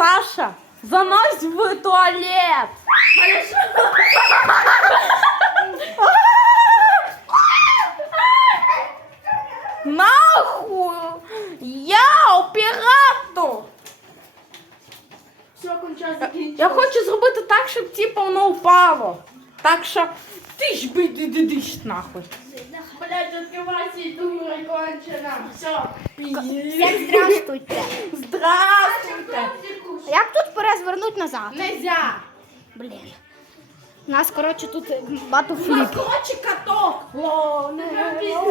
Саша, за в туалет. Нахуй! Я оператор! Я хочу сделать так, чтобы типа оно упало. Так что ты ж би ди ди ди нахуй. Блять, открывайся и думай, кончено. Все. Всем Здравствуйте. Як тут пора назад? Нельзя. Блін! У нас коротше тут багато флот. Лоне като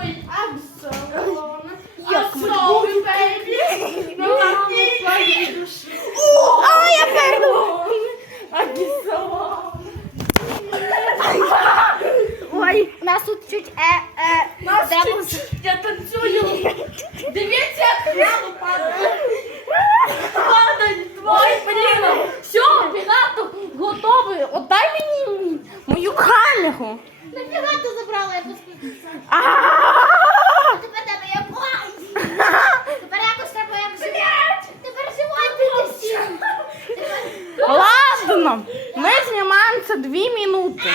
виділить! А, я певну! у Нас тут чуть е... забрала, я Тепер я тебе Тепер якось тепер буде жива. Ладно, ми знімаємо це дві минути.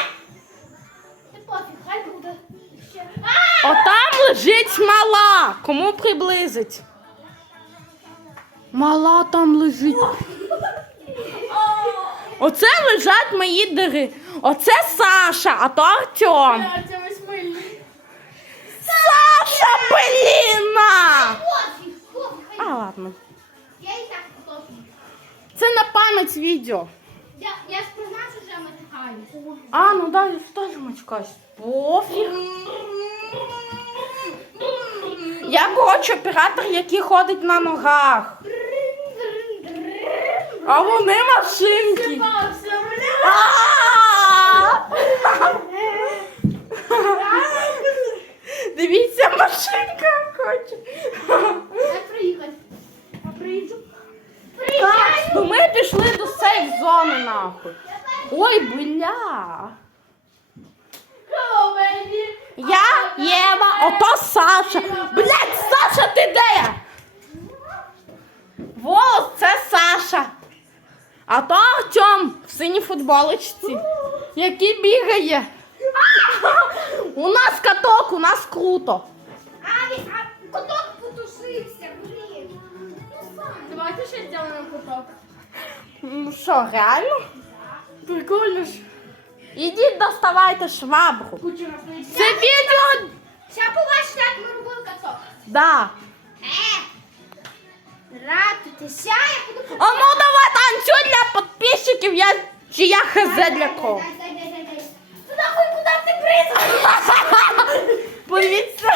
Отам лежить мала. Кому приблизить? Мала там лежить. Оце лежать мої дари. Оце Саша, а то Артем. Саша, блін! А, ладно. Я і так потопню. Це на пам'ять відео. Я, я ж прогнав вже матюкаюсь. А, ну далі теж матюкаюсь. Пофіг. Я хочу оператор, який ходить на ногах. А вони машинки! Дивіться, машинка хоче! Приїхати! Ми пішли до сейф зони нахуй! Ой, бля! Я Єва, ото Саша! Блять, Саша, ти де? А то Артем в синій футболочці, який бігає. У нас каток, у нас круто. А каток потушився, блін. Давайте ще зробимо каток. Ну що, реально? Прикольно ж. Ідіть, доставайте швабру. Це відео... Ще побачите, як ми робимо каток. Так. е Радуйтеся, я буду... А ну давай для я... Чи я хз для подписчиков я я хз для кол. Появиться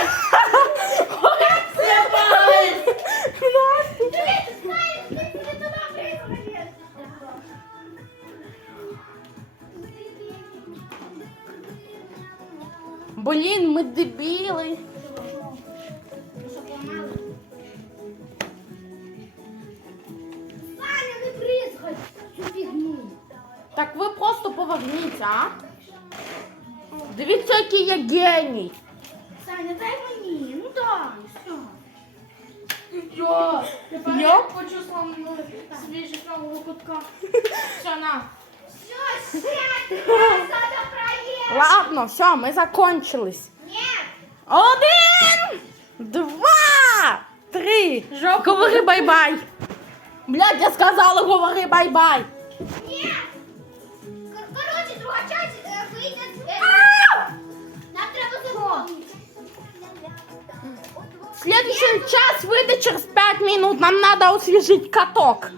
Блін, ми дебіли. Так вы просто повагніть, а? Дивіться, який я геній. Саня, дай мені, ну дай, все. да. все. Йо, я хочу свіжий нового кутка. Все, на. Все, все, все, все, все, Ладно, все, ми закончились. Ні. Один, два, три. Жок, говори бай-бай. Блядь, я сказала, говори бай-бай. Ні. Нам надо освежить каток.